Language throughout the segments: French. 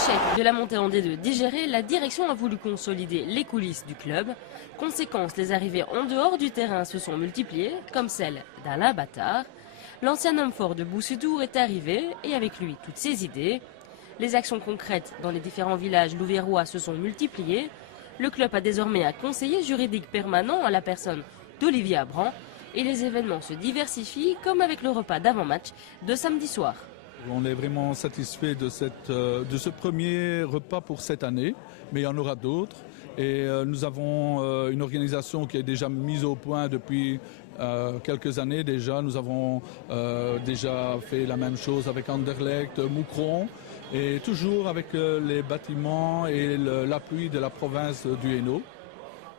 l'échec de la montée en D2 digéré, la direction a voulu consolider les coulisses du club. Conséquence, les arrivées en dehors du terrain se sont multipliées, comme celle d'Alain Battard. L'ancien homme fort de Boussedour est arrivé et avec lui toutes ses idées. Les actions concrètes dans les différents villages louviérois se sont multipliées. Le club a désormais un conseiller juridique permanent à la personne d'Olivier Abran. Et les événements se diversifient comme avec le repas d'avant-match de samedi soir. On est vraiment satisfait de ce premier repas pour cette année, mais il y en aura d'autres. Et nous avons une organisation qui est déjà mise au point depuis quelques années déjà. Nous avons déjà fait la même chose avec Anderlecht, Moucron, et toujours avec les bâtiments et l'appui de la province du Hainaut.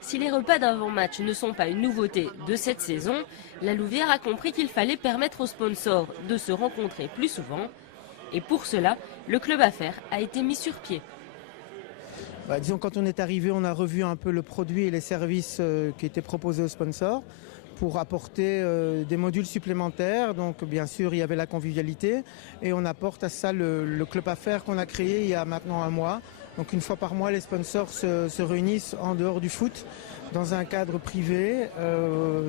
Si les repas d'avant-match ne sont pas une nouveauté de cette saison, la Louvière a compris qu'il fallait permettre aux sponsors de se rencontrer plus souvent. Et pour cela, le club affaires a été mis sur pied. Disons, quand on est arrivé, on a revu un peu le produit et les services qui étaient proposés aux sponsors pour apporter des modules supplémentaires. Donc bien sûr, il y avait la convivialité et on apporte à ça le club affaires qu'on a créé il y a maintenant un mois. Donc une fois par mois, les sponsors se réunissent en dehors du foot, dans un cadre privé,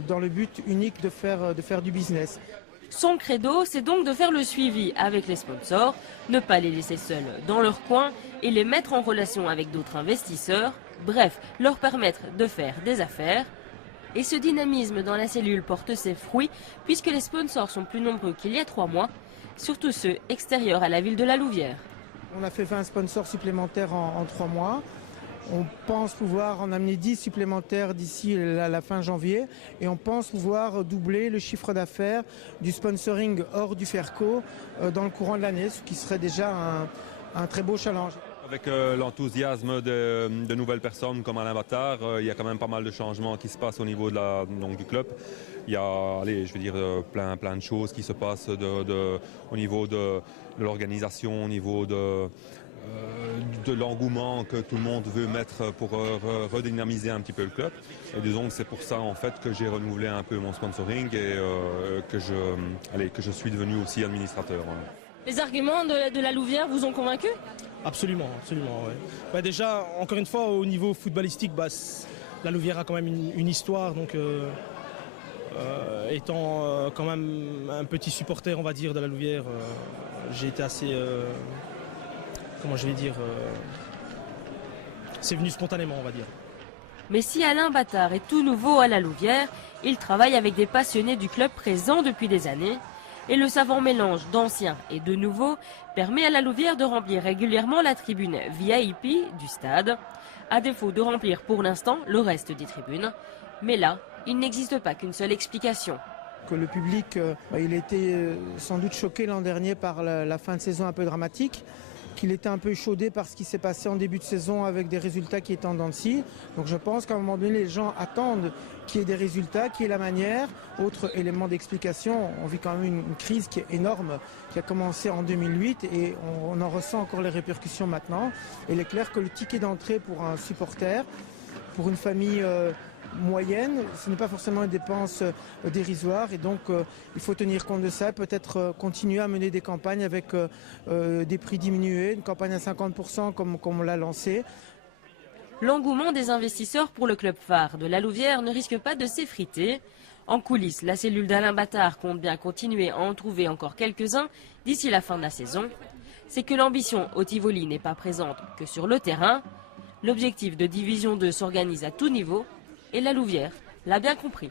dans le but unique de faire du business. Son credo, c'est donc de faire le suivi avec les sponsors, ne pas les laisser seuls dans leur coin et les mettre en relation avec d'autres investisseurs, bref, leur permettre de faire des affaires. Et ce dynamisme dans la cellule porte ses fruits puisque les sponsors sont plus nombreux qu'il y a 3 mois, surtout ceux extérieurs à la ville de la Louvière. On a fait 20 sponsors supplémentaires en 3 mois. On pense pouvoir en amener 10 supplémentaires d'ici la fin janvier. Et on pense pouvoir doubler le chiffre d'affaires du sponsoring hors du FERCO dans le courant de l'année, ce qui serait déjà un très beau challenge. Avec l'enthousiasme de nouvelles personnes comme Alain Battard, il y a quand même pas mal de changements qui se passent au niveau du club. Il y a, plein de choses qui se passent au niveau de l'organisation, au niveau de l'engouement que tout le monde veut mettre pour redynamiser un petit peu le club. Et disons que c'est pour ça en fait que j'ai renouvelé un peu mon sponsoring et que je suis devenu aussi administrateur. Les arguments de la Louvière vous ont convaincu ? Absolument, ouais. Déjà, encore une fois, au niveau footballistique, la Louvière a quand même une histoire, donc étant quand même un petit supporter, on va dire, de la Louvière, j'ai été assez, c'est venu spontanément, on va dire. Mais si Alain Battard est tout nouveau à la Louvière, il travaille avec des passionnés du club présents depuis des années. Et le savant mélange d'anciens et de nouveaux permet à la Louvière de remplir régulièrement la tribune VIP du stade, à défaut de remplir pour l'instant le reste des tribunes. Mais là, il n'existe pas qu'une seule explication. Que le public, il était sans doute choqué l'an dernier par la fin de saison un peu dramatique, qu'il était un peu échaudé par ce qui s'est passé en début de saison avec des résultats qui étaient en dents de scie. Donc je pense qu'à un moment donné, les gens attendent qu'il y ait des résultats, qu'il y ait la manière. Autre élément d'explication, on vit quand même une crise qui est énorme, qui a commencé en 2008 et on en ressent encore les répercussions maintenant. Et il est clair que le ticket d'entrée pour un supporter, pour une famille moyenne, ce n'est pas forcément une dépense dérisoire et donc il faut tenir compte de ça, peut-être continuer à mener des campagnes avec des prix diminués, une campagne à 50% comme on l'a lancé. L'engouement des investisseurs pour le club phare de la Louvière ne risque pas de s'effriter. En coulisses, la cellule d'Alain Battard compte bien continuer à en trouver encore quelques-uns d'ici la fin de la saison. C'est que l'ambition au Tivoli n'est pas présente que sur le terrain. L'objectif de Division 2 s'organise à tout niveau et la Louvière l'a bien compris.